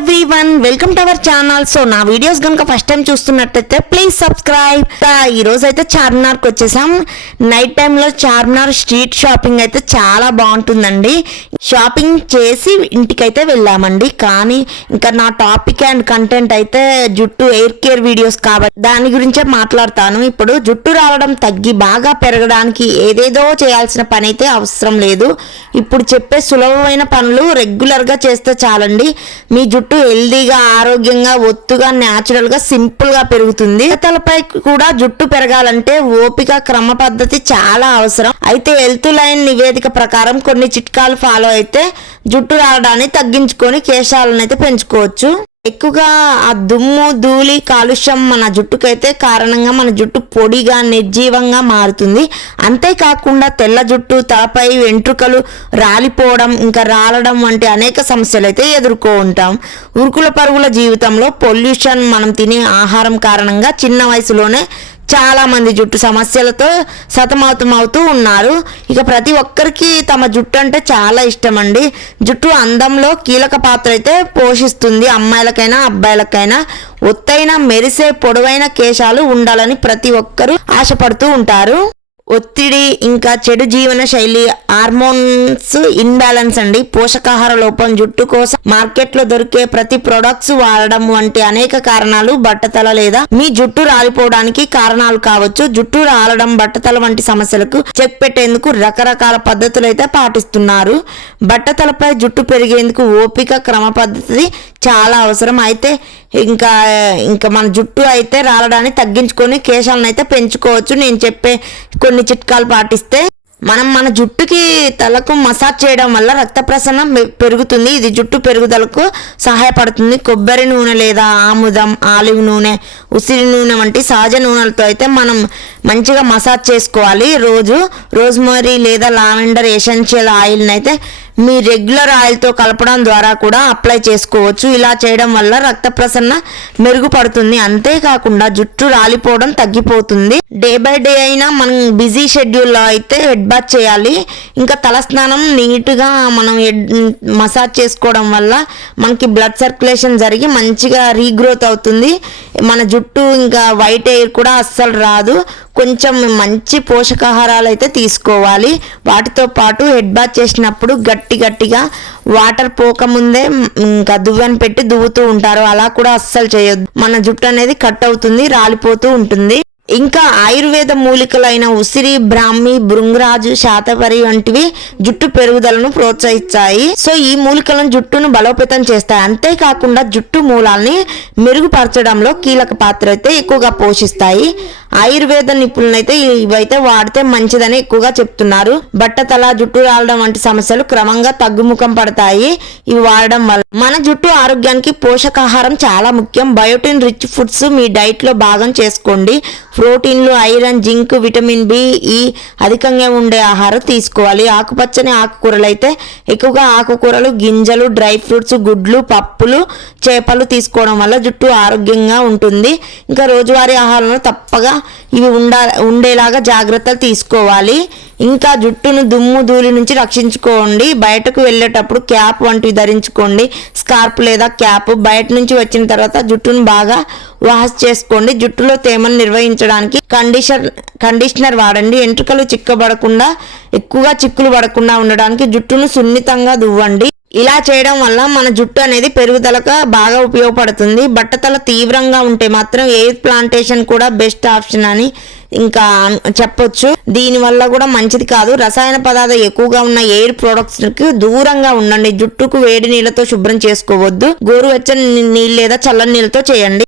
Everyone, welcome to our channel. So నా videos కనుక first time చూస్తున్నట్టయితే ప్లీజ్ సబ్స్క్రైబ్. ఈ రోజు అయితే చార్మినార్కి వచ్చేసాం. నైట్ టైంలో చార్మినార్ స్ట్రీట్ షాపింగ్ అయితే చాలా బాగుంటుందండి. షాపింగ్ చేసి ఇంటికైతే వెళ్ళామండి. కానీ ఇంకా నా టాపిక్ అండ్ కంటెంట్ అయితే జుట్టు ఎయిర్ కేర్ వీడియోస్ కాబట్టి దాని గురించే మాట్లాడతాను. ఇప్పుడు జుట్టు రావడం తగ్గి బాగా పెరగడానికి ఏదేదో చేయాల్సిన పని అయితే అవసరం లేదు. ఇప్పుడు చెప్పే సులభమైన పనులు రెగ్యులర్గా చేస్తే చాలండి. మీ జుట్టు హెల్దీగా, ఆరోగ్యంగా, ఒత్తుగా, న్యాచురల్గా, సింపుల్గా పెరుగుతుంది. తలపై కూడా జుట్టు పెరగాలంటే ఓపిక, క్రమ పద్ధతి చాలా అవసరం. అయితే హెల్త్ లైన్ నివేదిక ప్రకారం కొన్ని చిట్కాలు ఫాలో అయితే జుట్టు రావడాన్ని తగ్గించుకొని కేశాలను అయితే పెంచుకోవచ్చు. ఎక్కువగా ఆ దుమ్ము, ధూళి, కాలుష్యం మన జుట్టుకైతే కారణంగా మన జుట్టు పొడిగా, నిర్జీవంగా మారుతుంది. అంతేకాకుండా తెల్ల జుట్టు, తలపై వెంట్రుకలు రాలిపోవడం, ఇంకా రాలడం వంటి అనేక సమస్యలు అయితే ఎదుర్కొంటాం. ఉరుకుల పరుగుల జీవితంలో పొల్యూషన్, మనం తినే ఆహారం కారణంగా చిన్న వయసులోనే చాలా మంది జుట్టు సమస్యలతో సతమతమవుతూ ఉన్నారు. ఇక ప్రతి ఒక్కరికి తమ జుట్టు అంటే చాలా ఇష్టం అండి. జుట్టు అందంలో కీలక పాత్ర అయితే పోషిస్తుంది. అమ్మాయిలకైనా అబ్బాయిలకైనా ఒత్తైన, మెరిసే, పొడవైన కేశాలు ఉండాలని ప్రతి ఒక్కరూ ఆశపడుతూ ఉంటారు. ఒత్తిడి, ఇంకా చెడు జీవన శైలి, హార్మోన్స్ ఇన్బ్యాలెన్స్ అండి, పోషకాహార లోపం, జుట్టు కోసం మార్కెట్లో దొరికే ప్రతి ప్రొడక్ట్స్ వాడడం వంటి అనేక కారణాలు బట్టతల లేదా మీ జుట్టు రాలిపోవడానికి కారణాలు కావచ్చు. జుట్టు రాలడం, బట్టతల వంటి సమస్యలకు చెక్ పెట్టేందుకు రకరకాల పద్ధతులు అయితే పాటిస్తున్నారు. బట్టతలపై జుట్టు పెరిగేందుకు ఓపిక, క్రమ పద్ధతి చాలా అవసరం. అయితే ఇంకా మన జుట్టు అయితే రాలడాన్ని తగ్గించుకొని కేశాలను అయితే పెంచుకోవచ్చు. నేను చెప్పే కొన్ని చిట్కాలు పాటిస్తే మన జుట్టుకి, తలకు మసాజ్ చేయడం వల్ల రక్త ప్రసరణ పెరుగుతుంది. ఇది జుట్టు పెరుగుదలకు సహాయపడుతుంది. కొబ్బరి నూనె లేదా ఆముదం, ఆలివ్ నూనె, ఉసిరి నూనె వంటి సహజ నూనెలతో అయితే మనం మంచిగా మసాజ్ చేసుకోవాలి. రోజ్మరీ లేదా లావెండర్ ఎసెన్షియల్ ఆయిల్ని అయితే మీ రెగ్యులర్ ఆయిల్తో కలపడం ద్వారా కూడా అప్లై చేసుకోవచ్చు. ఇలా చేయడం వల్ల రక్త ప్రసరణ మెరుగుపడుతుంది. అంతేకాకుండా జుట్టు రాలిపోవడం తగ్గిపోతుంది. డే బై డే అయినా మనం బిజీ షెడ్యూల్లో అయితే హెడ్ బాత్ చేయాలి. ఇంకా తలస్నానం నీట్గా మనం మసాజ్ చేసుకోవడం వల్ల మనకి బ్లడ్ సర్క్యులేషన్ జరిగి మంచిగా రీగ్రోత్ అవుతుంది. మన జుట్టు ఇంకా వైట్ హెయిర్ కూడా అస్సలు రాదు. కొంచెం మంచి పోషకాహారాలు అయితే తీసుకోవాలి. వాటితో పాటు హెడ్ బాత్ చేసినప్పుడు గట్టిగా వాటర్ పోకముందే ఇంకా దువ్వెన పెట్టి దువ్వుతూ ఉంటారు. అలా కూడా అస్సలు చేయొద్దు. మన జుట్టు అనేది కట్ అవుతుంది, రాలిపోతూ ఉంటుంది. ఇంకా ఆయుర్వేద మూలికలైన ఉసిరి, బ్రాహ్మి, భృంగరాజు, శాతపరి వంటివి జుట్టు పెరుగుదలను ప్రోత్సహిస్తాయి. సో ఈ మూలికలను జుట్టును బలోపేతం చేస్తాయి. అంతేకాకుండా జుట్టు మూలాల్ని మెరుగుపరచడంలో కీలక పాత్ర అయితే ఎక్కువగా పోషిస్తాయి. ఆయుర్వేద నిపుణులు అయితే ఇవైతే వాడితే మంచిదని ఎక్కువగా చెప్తున్నారు. బట్టతల, జుట్టు రాలడం వంటి సమస్యలు క్రమంగా తగ్గుముఖం పడతాయి ఇవి వాడడం వల్ల. మన జుట్టు ఆరోగ్యానికి పోషకాహారం చాలా ముఖ్యం. బయోటిన్ రిచ్ ఫుడ్స్ మీ డైట్ లో భాగం చేసుకోండి. ప్రోటీన్లు, ఐరన్, జింక్, విటమిన్ బి, ఈ అధికంగా ఉండే ఆహారం తీసుకోవాలి. ఆకుపచ్చని ఆకుకూరలు అయితే ఎక్కువగా ఆకుకూరలు, గింజలు, డ్రై ఫ్రూట్స్, గుడ్లు, పప్పులు, చేపలు తీసుకోవడం వల్ల జుట్టు ఆరోగ్యంగా ఉంటుంది. ఇంకా రోజువారీ ఆహారంలో తప్పగా ఇవి ఉండేలాగా జాగ్రత్తలు తీసుకోవాలి. ఇంకా జుట్టును దుమ్ము, ధూళి నుంచి రక్షించుకోండి. బయటకు వెళ్ళేటప్పుడు క్యాప్ వంటివి ధరించుకోండి. స్కార్ప్ లేదా క్యాప్. బయట నుంచి వచ్చిన తర్వాత జుట్టును బాగా వాష్ చేసుకోండి. జుట్టులో తేమను నిర్వహించడానికి కండిషనర్ వాడండి. ఎంట్రుకలు చిక్కబడకుండా, ఎక్కువగా చిక్కులు పడకుండా ఉండడానికి జుట్టును సున్నితంగా దువ్వండి. ఇలా చేయడం వల్ల మన జుట్టు అనేది పెరుగుదలకు బాగా ఉపయోగపడుతుంది. బట్టతల తీవ్రంగా ఉంటే మాత్రం ఎయిర్ ప్లాంటేషన్ కూడా బెస్ట్ ఆప్షన్ అని ఇంకా చెప్పొచ్చు. దీనివల్ల కూడా మంచిది కాదు. రసాయన పదార్థాలు ఎక్కువగా ఉన్న ఎయిర్ ప్రొడక్ట్స్ కి దూరంగా ఉండండి. జుట్టుకు వేడి నీళ్ళతో శుభ్రం చేసుకోవద్దు. గోరువెచ్చని నీళ్ళు లేదా చల్లని నీళ్ళతో చేయండి.